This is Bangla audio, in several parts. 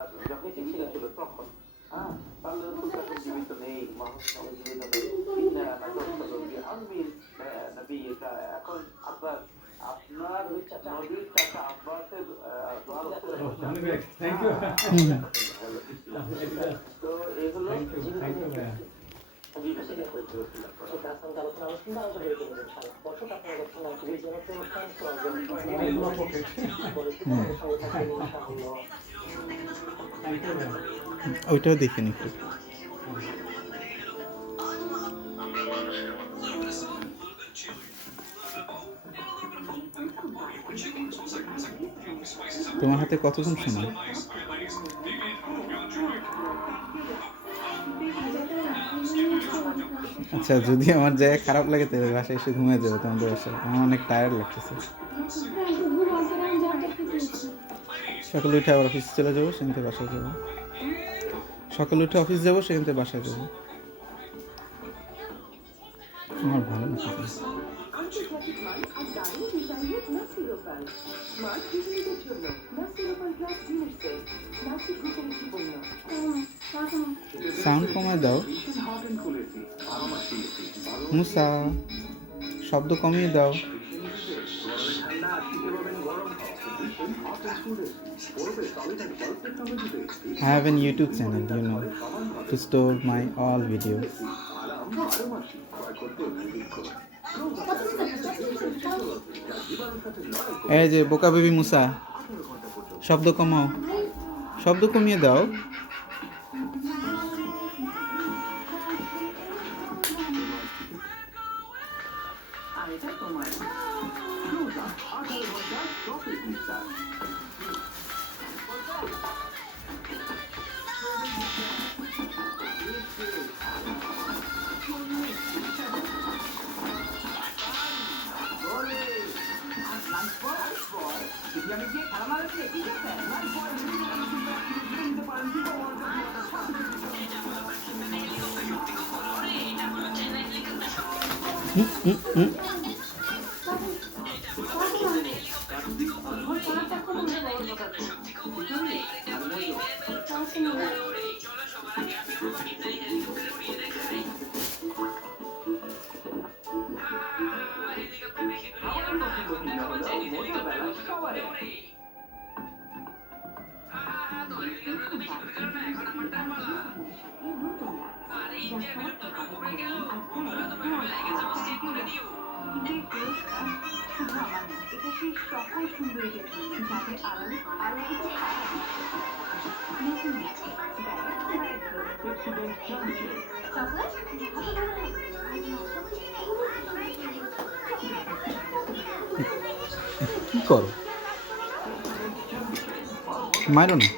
যখন ছিল তখন আল্লাহ রাসূল তখন জীবিত নেই, মুহাম্মদ জীবিত নেই। ইন্না নাতাওয়াক্কালু বিআমরিল নবিয়্যিকা। এখন আপনার নবীর চাচা আব্বাসের দোয়া থ্যাংক ইউ। তো এগুলো ওইটাও দেখেন একটু। তোমার হাতে কতজন সময়? আচ্ছা, যদি আমার জায়গায় খারাপ লাগে তাহলে বাসায় এসে ঘুমিয়ে যাবে তোমাদের বাসায়। আমার অনেক টায়ার্ড লাগতেছে। সকালে উঠে আবার অফিস চলে যাবো, সেখান থেকে বাসায় যাবো। সকালে উঠে অফিস যাবো, সেখান থেকে বাসায় যাবো। আমার ভালো লাগছে। সাউন্ড কমায় দাও মুসা, শব্দ কমিয়ে দাও। I have an YouTube channel, you know, to store my all videos. এই যে বোকা বেবি মুসা, শব্দ কমাও, শব্দ কমিয়ে দাও। কি করো? মারো না।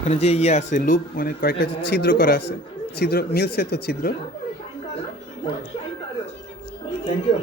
ওখানে যে ইয়ে আছে লুপ, মানে কয়েকটা যে ছিদ্র করা আছে, ছিদ্র মিলছে তো ছিদ্র। Thank you.